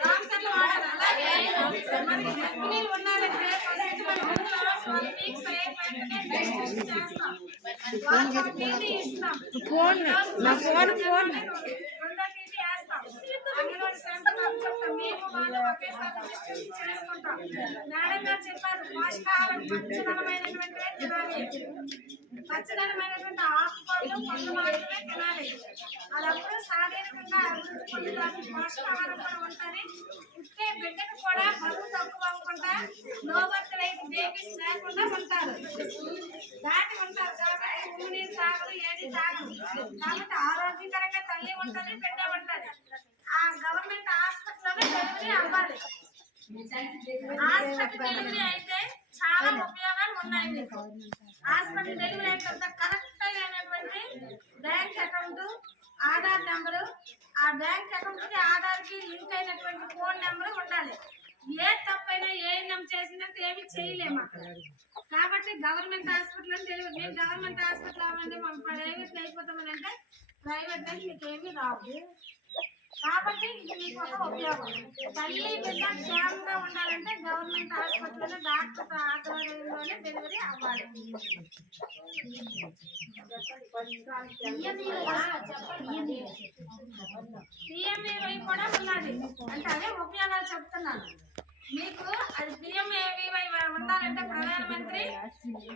డాక్టర్లు ఫోన్ నా phone phone చెప్పారు పోషకాహారం పచ్చదనమైనటువంటి ఆకుకూరలు పండ్లు మాత్రమే తినాలి. అదప్పుడు శారీరకంగా అభివృద్ధి పొందుతారు పోషకాహారం కూడా ఉంటుంది. పుట్టే బిడ్డకు కూడా బరువు తక్కువ అవ్వకుండా నో బర్త్ లైఫ్ బేబీస్ లేకుండా ఉంటారు. దాటి ఉంటారు కాబట్టి ఉమ్ము నీరు ఏది తాగదు కాబట్టి ఆరోగ్యకరంగా తల్లి ఉంటుంది బిడ్డ ఉంటుంది. ఆ గవర్నమెంట్ హాస్పిటల్లోనే డెలివరీ అవ్వాలి. హాస్పిటల్ డెలివరీ అయితే చాలా ఉపయోగాలు ఉన్నాయి. మీకు హాస్పిటల్ డెలివరీ అయిన తర్వాత కరెక్ట్ అయినటువంటి బ్యాంక్ అకౌంట్ ఆధార్ నెంబరు ఆ బ్యాంక్ అకౌంట్ ఆధార్కి లింక్ అయినటువంటి ఫోన్ నెంబర్ ఉండాలి. ఏ తప్పైనా ఏ నమ్ చేసిందంటే ఏమి చేయలేము అక్కడ. కాబట్టి గవర్నమెంట్ హాస్పిటల్ అంటే మేము గవర్నమెంట్ హాస్పిటల్ అవ్వండి మనం ప్రైవేట్ అయిపోతామని అంటే ప్రైవేట్ అయితే మీకు ఏమీ రావు కాబట్టి ఇది మీకు ఒక ఉపయోగం. తల్లి బిడ్డ క్షేమంగా ఉండాలంటే గవర్నమెంట్ హాస్పిటల్లో డాక్టర్ డెలివరీ అవ్వాలి కూడా ఉన్నది అంటే అదే ఉపయోగాలు చెప్తున్నాను మీకు అది పిఎంఏవీవై ఉండాలంటే ప్రధానమంత్రి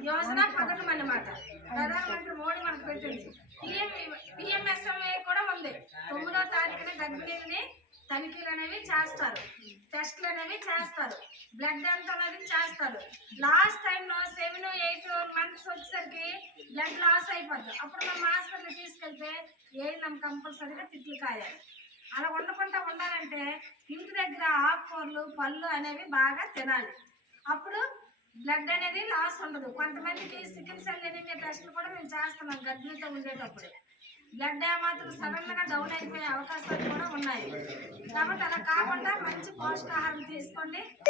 యోజన పథకం అన్నమాట ప్రధానమంత్రి మోడీ మనకు పెట్టింది పిఎం పిఎంఎస్ఎంఏ కూడా ఉంది. తొమ్మిదో తారీఖున గర్భిణీని తనిఖీలు అనేవి చేస్తారు. టెస్ట్లు అనేవి చేస్తారు. బ్లడ్ ఎంత అనేది చేస్తారు. లాస్ట్ టైంలో సెవెన్ ఎయిట్ మంత్స్ వచ్చేసరికి బ్లడ్ లాస్ అయిపోద్ది. అప్పుడు మనం హాస్పిటల్ తీసుకెళ్తే ఏ కంపల్సరీగా తిట్లు కాయాలి. అలా ఉండకుండా ఉండాలంటే ఇంటి దగ్గర ఆకుకూరలు పళ్ళు అనేవి బాగా తినాలి. అప్పుడు బ్లడ్ అనేది లాస్ ఉండదు. కొంతమందికి సికిల్ సెల్ అనేవి టెస్ట్లు కూడా మేము చేస్తున్నాం గర్భిణీతో ఉండేటప్పుడు. బ్లడ్ మాత్రం సడన్ డౌన్ అయిపోయే అవకాశాలు కూడా ఉన్నాయి. కాబట్టి అలా కాకుండా మంచి పోషకాహారం తీసుకోండి.